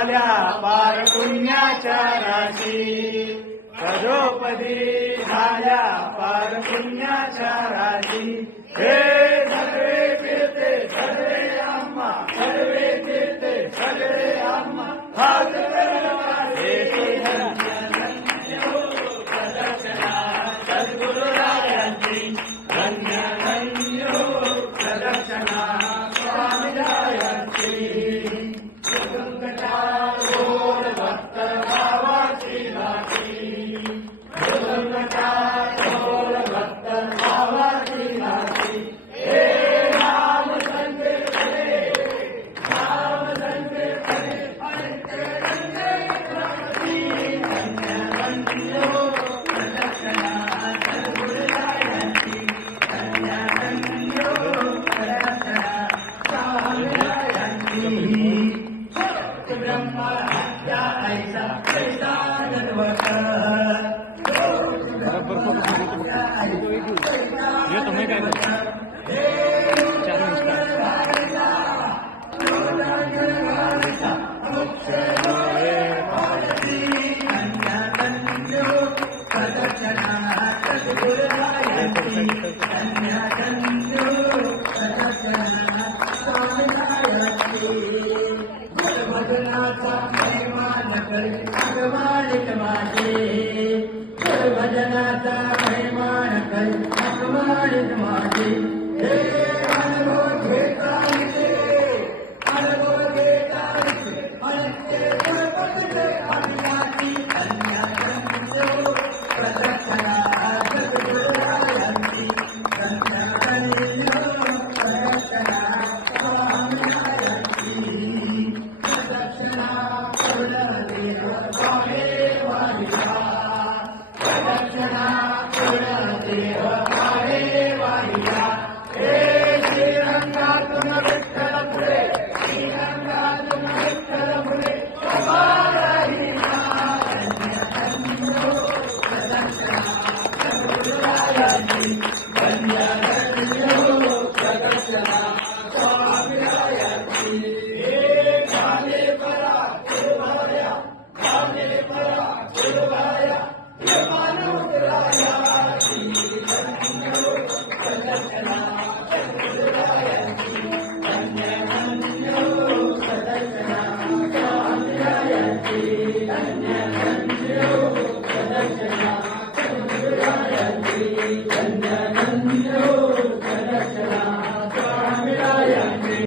झाल्या पार पुण्याच्या राशी, सजोपदी झाल्या पार पुण्याच्या राशी. हे सगळे फिरते सगळे आम्हा, सर्वे फिरते सगळे आम्हा, हात सद्गुरुरायांची धन्य धन्य प्रदक्षिणा स्वामीरायांची. गोल भक्त भावाची लाटी, गोल भक्त भावाची लाटी. हे राम संकीर्तने, राम संकीर्तने, धन्य धन्य प्रदक्षिणा सद्गुरुरायांची, धन्य धन्य प्रदक्षिणा स्वामीरायांची. ब्रह्मा हत्या ऐसा ऐसा दरवट, भजनाचा महिमान कर अगमानिक माझे, भजनाचा महिमान कर अगमानिक माझे.